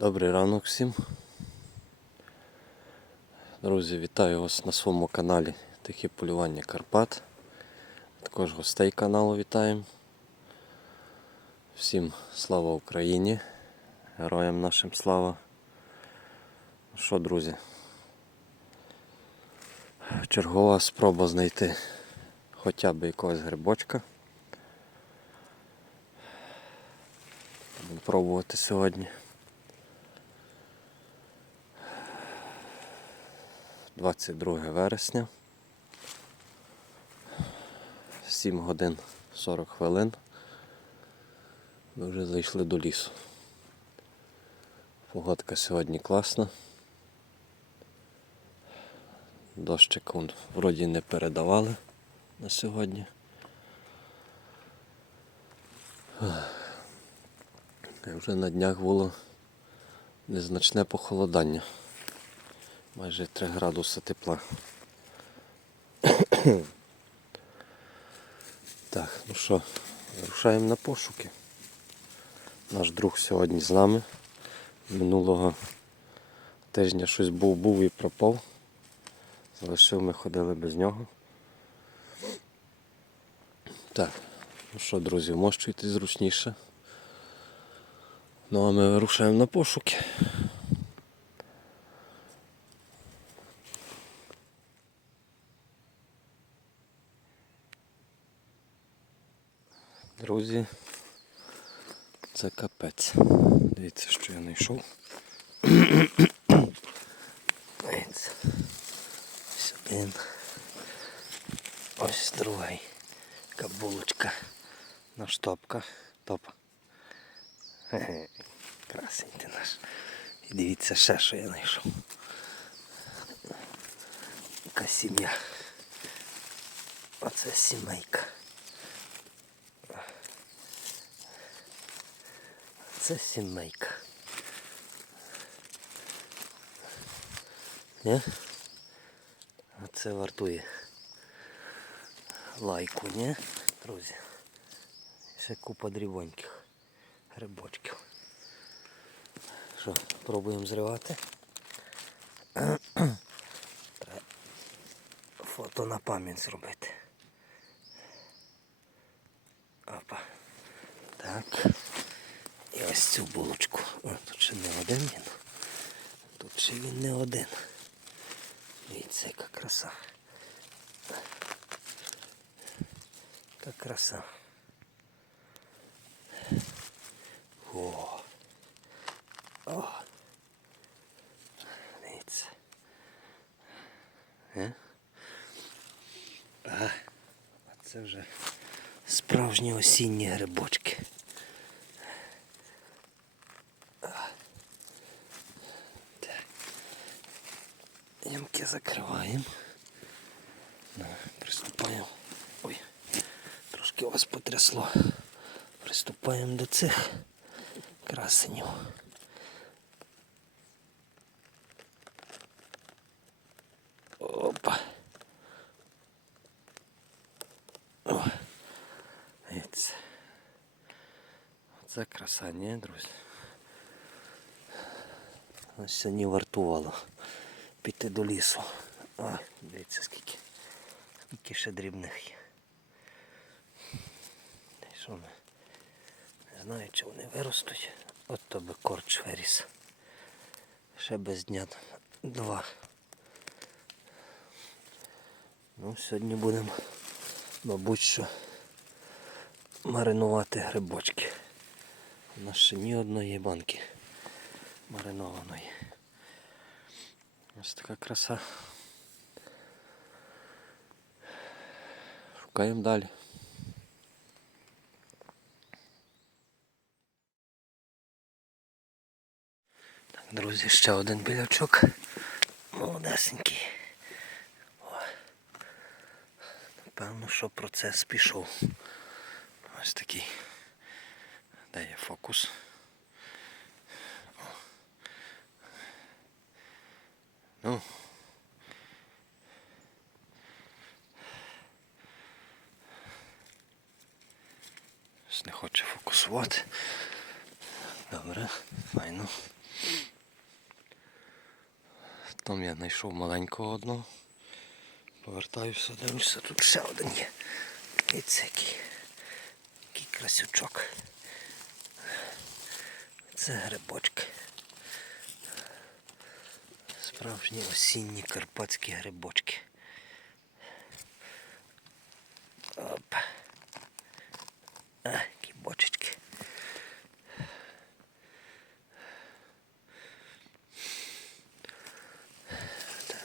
Добрий ранок всім. Друзі, вітаю вас на своєму каналі Тихе полювання Карпат. Також гостей каналу вітаємо. Всім слава Україні! Героям нашим слава. Ну Що, друзі? Чергова спроба знайти хоча б якогось грибочка. Будемо пробувати сьогодні. 22 вересня. 7 годин 40 хвилин. Ми вже зайшли до лісу. Погодка сьогодні класна. Дощик вроді не передавали на сьогодні. Вже на днях було незначне похолодання. Майже 3 градуси тепла. так, ну що, вирушаємо на пошуки. Наш друг сьогодні з нами. Минулого тижня щось був був і пропав. Залишив, ми ходили без нього. Так, ну що, друзі, вмощуйтесь зручніше. Ну а ми вирушаємо на пошуки. Друзі, це капець. Дивіться, що я знайшов. Дивіться. Ось один. Ось другий. Кабулочка. Наш топка. Топа. Хе-хе. Красень ти наш. І дивіться ще, що я знайшов. Яка сім'я. Оце сімейка. Це сімейка. Ні? Оце вартує лайку, ні, друзі? Ще купа дрібоньких грибочків. Що, пробуємо зривати? Треба фото на пам'ять зробити. Опа. Так. І ось цю булочку. О, тут ще не один він. Тут ще він не один. Дивіться, яка краса. Яка краса. О. О. Дивіться. Е? А це вже справжні осінні грибочки. Ямки закриваємо. Приступаємо. Ой, трошки вас потрясло. Приступаємо до цих красенів. Опа. О. Це краса, ні, друзі? Ось сьогодні вартувало піти до лісу. А, дивіться скільки. Скільки ще дрібних є. Що вони? Не знаю, чи вони виростуть. От то би корч виріс. Ще без дня два. Ну, сьогодні будемо, мабуть, що маринувати грибочки. У нас ще ні одної банки маринованої. Ось така краса. Шукаємо далі. Так, друзі, ще один білячок. Молодесенький. О. Напевно, що процес пішов. Ось такий. Де фокус? Ну. Не хоче фокусувати. Добре, файно. Там я знайшов маленького одного. Повертаюся, дивлюся, тут ще один є. І це який, який красючок. Це грибочки. Справжні осінні карпатські грибочки. Оп. Які бочечки.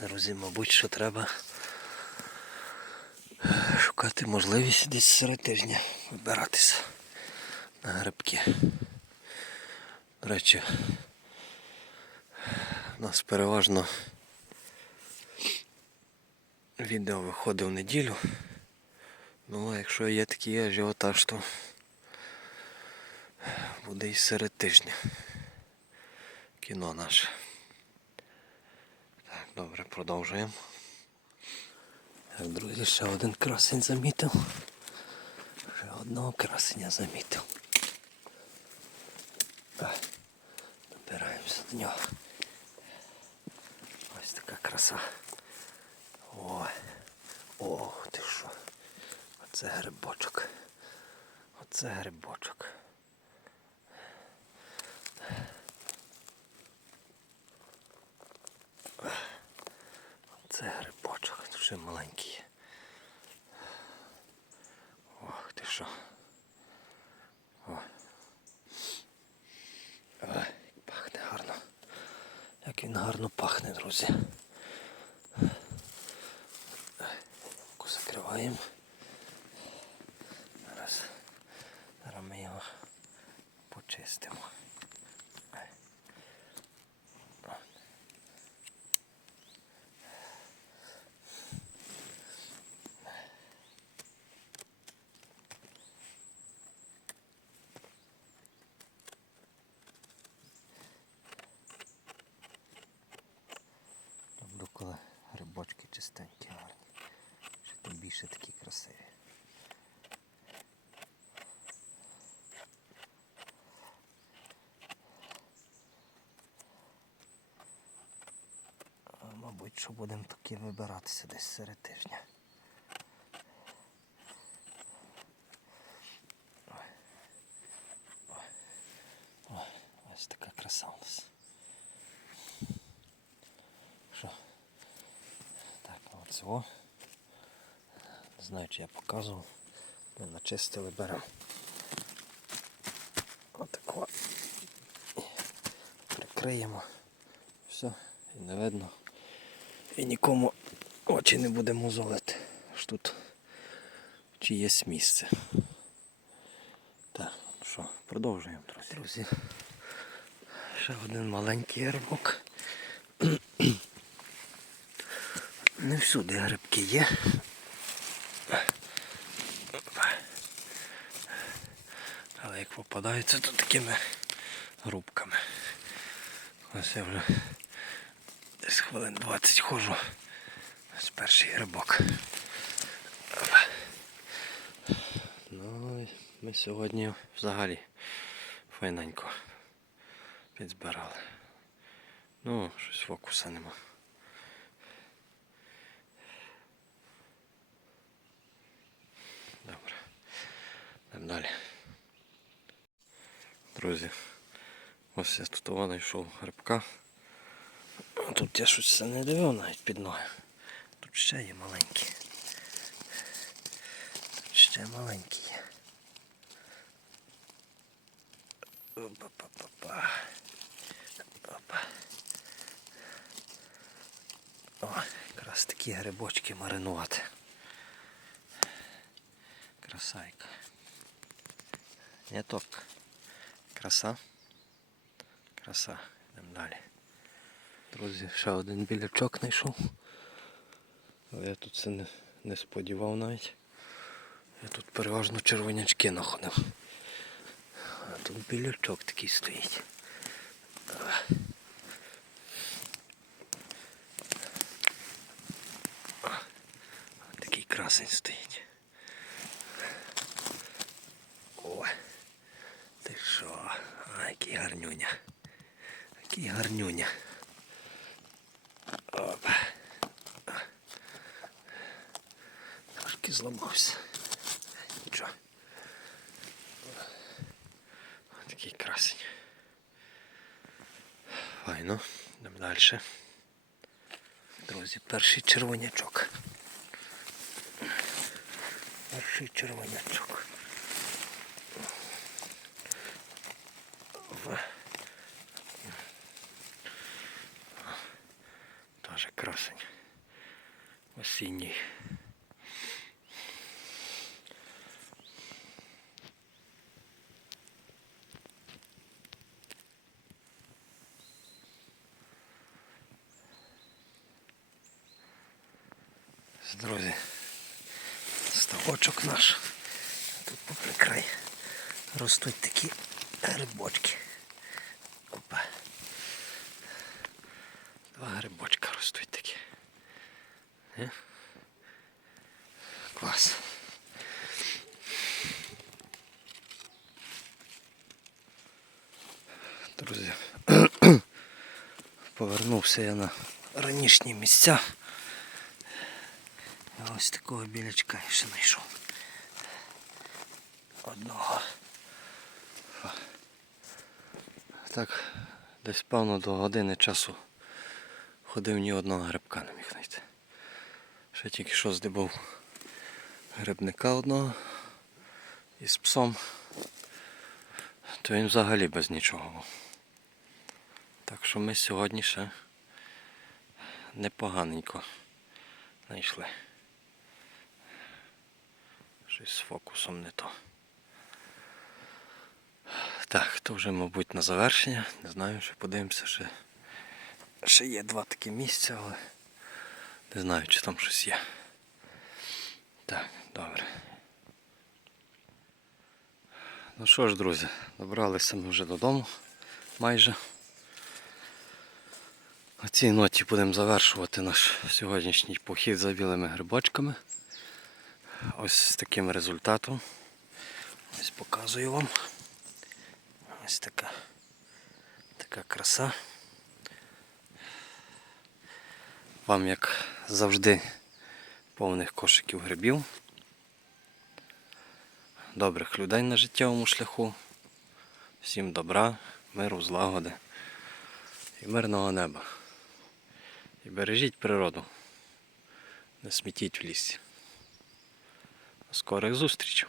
Друзі, мабуть, що треба шукати можливість десь серед тижня вибиратися на грибки. До речі, у нас переважно відео виходить в неділю. Ну, а якщо є такий ажіотаж, то буде і серед тижня. Кіно наше. Так, добре, продовжуємо. Так, друзі, ще один красень замітив. Ще одного красеня замітив. А, Добираємося до нього. Така краса. О, ох ти що. Оце грибочок. Оце грибочок. Це грибочок, ще маленький. Ох ти що. О. Ой, пахне гарно. Як він гарно пахне, друзі. Руку. Зараз, ми його почистимо. Люблю, коли грибочки чистенькі, більше такі красиві. А, Мабуть, що будемо таки вибиратися десь серед тижня. Ось така краса у нас. Що? Так, от цього. Не знаю, чи я показував. Ми начистили, беремо. Отако. Прикриємо. Все, і не видно. І нікому очі не буде мозолити. Аж тут чиєсь місце. Так, ну що, продовжуємо, друзі. Друзі. Ще один маленький грибок. Не всюди грибки є. Як попадаються, то такими грубками. Ось я вже десь хвилин 20 ходжу. Ось перший грибок. Ну, ми сьогодні взагалі файненько підзбирали. Ну, щось фокуса нема. Добре. Йдемо далі. Друзі, ось я тут вона йшов грибка. Тут я щось не дивив навіть під ноги. Тут ще є маленькі. Тут ще маленькі є. Опа-па-па-па. Опа. О, якраз такі грибочки маринувати. Красайка. Не топка. Краса. Краса. Йдемо далі. Друзі, ще один білячок знайшов. Але я тут це не, не сподівав навіть. Я тут переважно червонячки знаходив. А тут білячок такий стоїть. Такий красень стоїть. О, ти що? А, який гарнюня. Який гарнюня. Опа. Трошки зламався. Нічого. Такий красень. Файно, йдемо далі. Друзі, перший червонячок. Перший червонячок. Тоже красень. Осінній. Друзі, ставочок наш. Тут попри край ростуть такі грибочки. Опа. Два грибочка ростуть такі. Е? Клас. Друзі, повернувся я на ранішні місця. Я ось такого білячка ще знайшов. Одного. Так, десь певно до години часу ходив ні одного грибка не міг. Ще тільки що здибав грибника одного із псом, то він взагалі без нічого. Так що ми сьогодні ще непоганенько знайшли. Щось з фокусом не то. Так, то вже, мабуть, на завершення. Не знаю, ще подивимося, ще, ще є два такі місця, але не знаю, чи там щось є. Так, добре. Ну що ж, друзі, добралися ми вже додому майже. На цій ноті будемо завершувати наш сьогоднішній похід за білими грибочками. Ось з таким результатом. Ось показую вам. Ось така, така краса. Вам, як завжди, повних кошиків грибів. Добрих людей на життєвому шляху. Всім добра, миру, злагоди і мирного неба. І бережіть природу. Не смітіть в лісі. Скорих зустрічей!